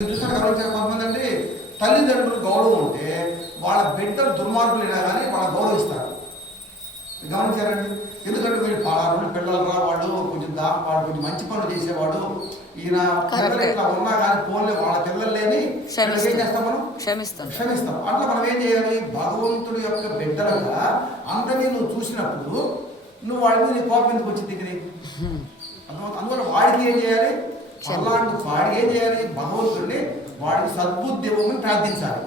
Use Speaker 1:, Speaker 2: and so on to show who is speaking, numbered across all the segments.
Speaker 1: గమనించారు కొంతమంది తల్లిదండ్రులు గౌరవం ఉంటే వాళ్ళ బిడ్డలు దుర్మార్గులైనా కానీ వాళ్ళ గౌరవిస్తారు. గమనించారండి? ఎందుకంటే వీళ్ళు పాడు పిల్లలు రా వాడు కొంచెం దా వాడు కొంచెం మంచి పనులు చేసేవాడు ఈయన పిల్లలు ఇట్లా ఉన్నా కానీ ఫోన్లే వాళ్ళ పిల్లలు లేని ఏం చేస్తాం మనం?
Speaker 2: క్షమిస్తాం.
Speaker 1: క్షమిస్తాం. అట్లా మనం ఏం చేయాలి? భగవంతుడి యొక్క బిడ్డలుగా అందరినీ నువ్వు చూసినప్పుడు నువ్వు వాడి మీద నీ కోపం ఎందుకు వచ్చింది అందువల్ల వాడికి ఏం చేయాలి? అలాంటి వాడికి ఏం చేయాలి? భగవంతుడిని వాడికి సద్బుద్ధి ఇవ్వమని ప్రార్థించాలి.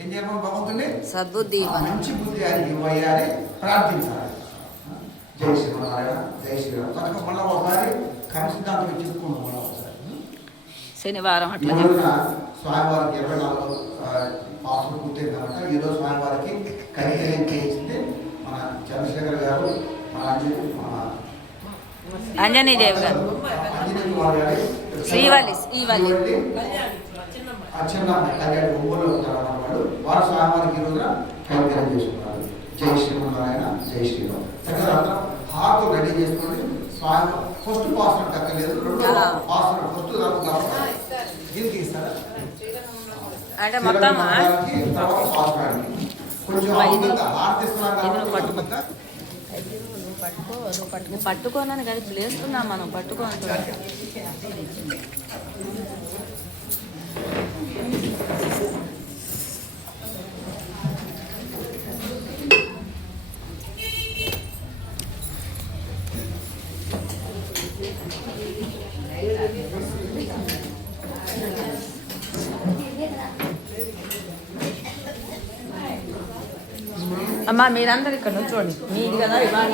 Speaker 1: ఏం చేయాలి మనం భగవంతుడిని?
Speaker 2: సద్బుద్ధి
Speaker 1: మంచి బుద్ధి అని ఇవ్వయ్యాలి ప్రార్థించాలి. జై శ్రీమన్నారాయణ జై శ్రీరామ్. కనుక మళ్ళీ ఒకసారి కర్మ సిద్ధాంతం మళ్ళీ ఒకసారి.
Speaker 2: శనివారం అట్లా
Speaker 1: స్వామివారికి ఇరవై నాలుగు పాసులు పూర్తయింది కనుక ఈరోజు స్వామివారికి కనికరం చేయించింది మన చంద్రశేఖర్ గారు మన మన
Speaker 2: అంజనీ దేవి గారు. శ్రీవల్లి, శ్రీవల్లి.
Speaker 1: అచ్చెన్నారాయణ కళ్యాణ్ ఒంగోలు ఉంటారు అన్నవాడు వారు స్వామివారికి ఈ రోజున కనికరం చేసుకున్నారు జై శ్రీమన్నారాయణ జై శ్రీరామ్. చక్కగా అందరం హార్ట్ రెడీ చేసుకోండి. స్వామి ఫస్ట్ పాస్ అక్కర్లేదు రెండో
Speaker 2: ఆ.
Speaker 1: పాస్ ఫస్ట్ దీనికి ఇస్తారా?
Speaker 2: అంటే మొత్తం.
Speaker 1: కొంచెం
Speaker 2: ఇది
Speaker 1: కాబట్టి
Speaker 2: పట్టుకో
Speaker 1: అద్భుతంగా
Speaker 2: నువ్వు పట్టుకోనని కానీ ఇప్పుడు మనం పట్టుకో అంటున్నాం. అమ్మా మీరందరు ఇక్కడ నుంచోండి. మీది కదా ఇవాళ.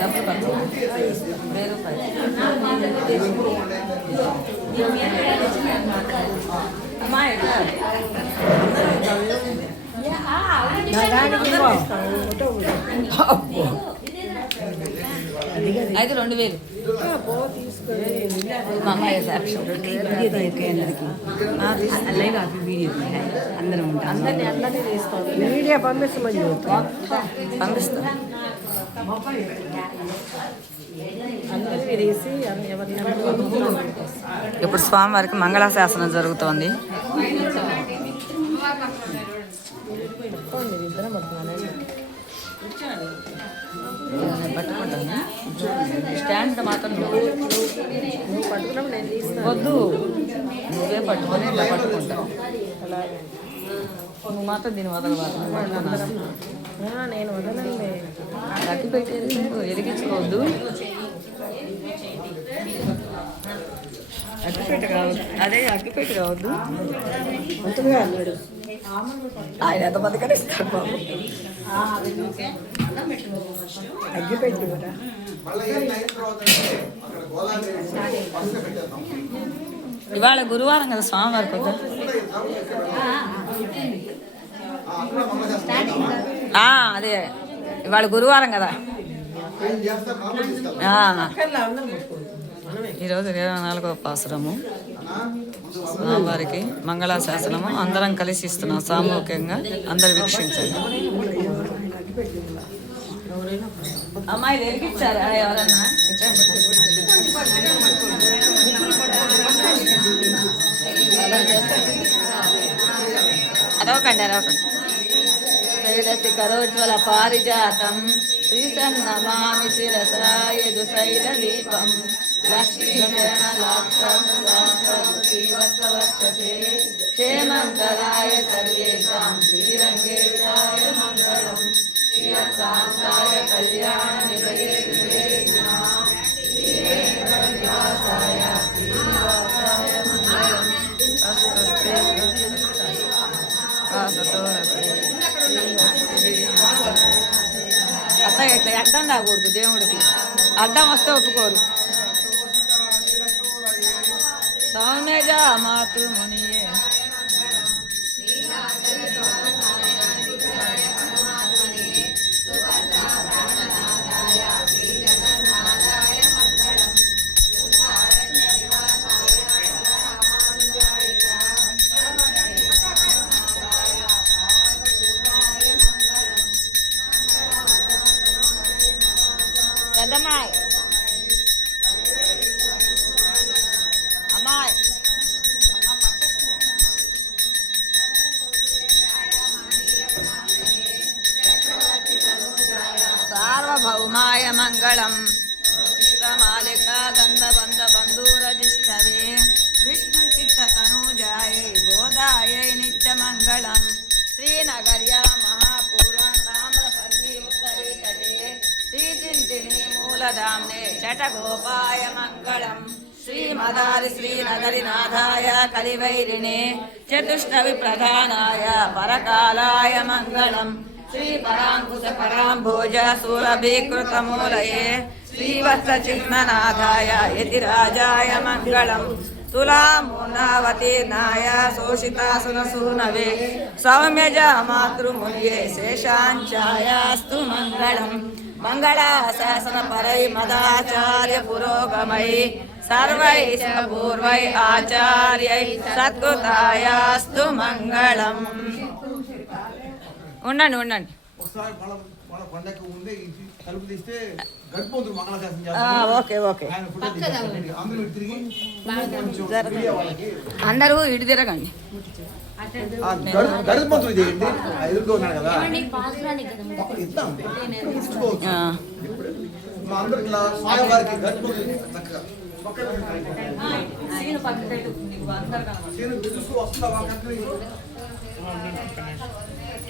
Speaker 2: డబ్బులు ఖర్చు వెయ్యి రూపాయలు అమ్మా ఎట్లా అయితే రెండు వేలు మా అమ్మాయి సాక్ష్యం
Speaker 3: అందరం ఉంటాం.
Speaker 2: అందరినీ అందరినీ తీసుకోవాలి
Speaker 3: మీడియా పంపిస్తామని చెబుతాం
Speaker 2: పంపిస్తాం.
Speaker 3: అందరికీ నెంబర్
Speaker 2: ఇప్పుడు స్వామివారికి మంగళాశాసనం జరుగుతోంది. పట్టుకుంటాను. స్టాండ్ మాత్రం నువ్వు. వద్దు. నువ్వే పట్టుకొని ఇట్లా పట్టుకుంటావు. నువ్వు మాత్రం దీన్ని వదలవాలి
Speaker 3: నేను వదలండి.
Speaker 2: పెట్టేది నువ్వు వెలిగించుకోవద్దు అగ్గిపెట్ట కావద్దు. అదే అగ్గిపెట్ట కావద్దు.
Speaker 3: మంచిగా అన్నాడు
Speaker 2: ఆయన ఎంతమంది కనిస్తాడు బాబు? ఇవాళ గురువారం కదా
Speaker 1: స్వామివారి
Speaker 2: కదా అదే. ఇవాళ గురువారం కదా. ఈరోజు ఇరవై నాలుగో పాసురము స్వామివారికి మంగళాశాసనము. అందరం కలిసి ఇస్తున్నాం సామూహికంగా. అందరు వీక్షించండి. అమ్మాయి వెలిగించారా ఎవరన్నా? అరవకండి అరవకండి. శైలసి కరోజ్వల పారిజాతం. శ్రీసన్నమామి శిరసాయదు శైల దీపం లక్ష్మీచరణలాక్షే క్షేమంకరాయ సర్వేషాం. శ్రీరంగేశాయ మంగళం శ్రీరకాంతాయ కళ్యాణ నిలయే ఇట్లా అడ్డం రాకూడదు దేవుడికి. అడ్డం వస్తే ఒప్పుకోరు. సౌమ్యగా మాతృ మునియే మంగళం. ఇష్టమాలిక గంధబంధ బంధూరజిష్టవే విష్ణు చిత్త తనూజాయై గోదాయై నిత్యమంగళం. శ్రీనగర్యా మహాపూర్వం తామ్రపర్ణి ఉత్తరే తటే శ్రీచింతిని మూలధామ్నే చటగోపాయ మంగళం. శ్రీమదారి శ్రీనగరినాథాయ కలివైరిణే చతుష్ణవి ప్రధానాయ పరకాలాయ మంగళం శ్రీ పరాంకుశ పరాంభోజ సురభీకృత మూలయే శ్రీవత్స చిహ్ననాథాయ యతిరాజాయ మంగళం తులామూర్ణావతీర్ణాయ శోషితాసునసూనవే సౌమ్యజ ఉండండి ఉండండి.
Speaker 1: ఒకసారి వాళ్ళ వాళ్ళ పండగ ముందే ఇది తలుపు తీస్తే గడిపోతుంది మంగళశాసనం
Speaker 2: ఆ,
Speaker 1: చేస్తారు
Speaker 2: ఓకే ఓకే.
Speaker 1: అందరూ ఇటు తిరిగి
Speaker 2: అందరూ ఇటు తిరగండి.
Speaker 1: ఆ గడు- గడుపు మంత్రులు చేయండి. ఆ ఎదురుగా ఉన్నాడు కదా. ఇద్దామండి తీసుకోవచ్చు
Speaker 2: ఆ.
Speaker 1: మా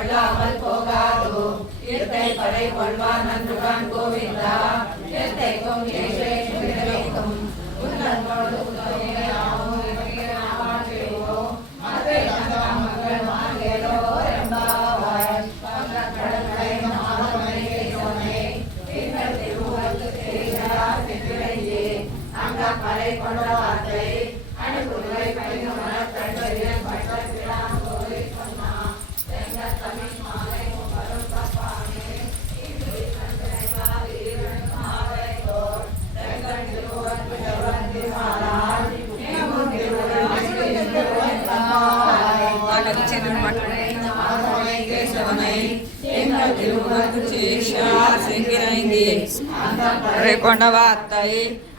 Speaker 1: கொள்ளாமல் போகாதோ. இரட்டை படை கொள்வான் அன்றுதான் கோவிந்தா. இரட்டைக்கும் இறைக்கும் அறை
Speaker 3: கொண்ட
Speaker 2: வார்த்தை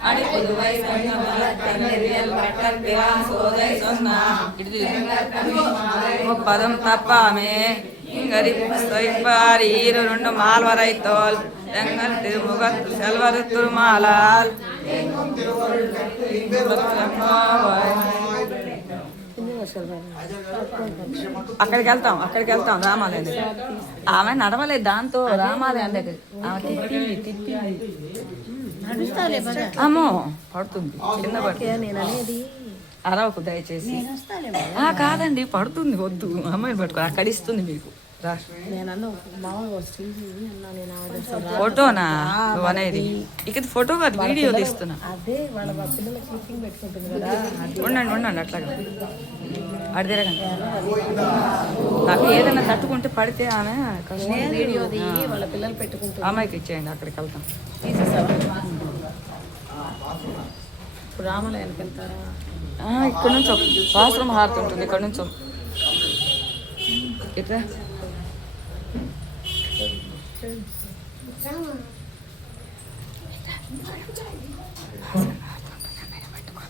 Speaker 2: அணி புதுவை முப்பதும் தப்பாமே. இங்கரி புஸ்தைப்பார் ஈரருண்டு மால்வரை தோல் எங்கள் திருமுகத்து செல்வது திருமாலால். అక్కడికి వెళ్తాం అక్కడికి వెళ్తాం రామాలయం దగ్గర ఆమె నడవలేదు దాంతో రామాలయం దగ్గర ఆమె తిప్పింది తిప్పింది అమ్మో పడుతుంది కింద పడుతుంది. అరవకు దయచేసి. ఆ కాదండి పడుతుంది వద్దు. అమ్మాయిని పట్టుకో అక్కడ ఇస్తుంది మీకు. ఫోటోనా? నువ్వు అనేది. ఇక ఫోటో కాదు వీడియో తీస్తున్నా. ఉండండి ఉండండి అట్లాగా. అడి తిరగండి. నాకు ఏదైనా తట్టుకుంటే పడితే ఆమె.
Speaker 3: వీడియోది వాళ్ళ పిల్లలు పెట్టుకుంటుంది.
Speaker 2: అమ్మాయికి ఇచ్చేయండి అక్కడికి వెళ్తాం.
Speaker 3: ఇప్పుడు రామాలయానికి వెళ్తారా?
Speaker 2: ఇక్కడ నుంచి వాసరం హారుతుంటుంది ఇక్కడ నుంచి ఇట్లా పట్టుకో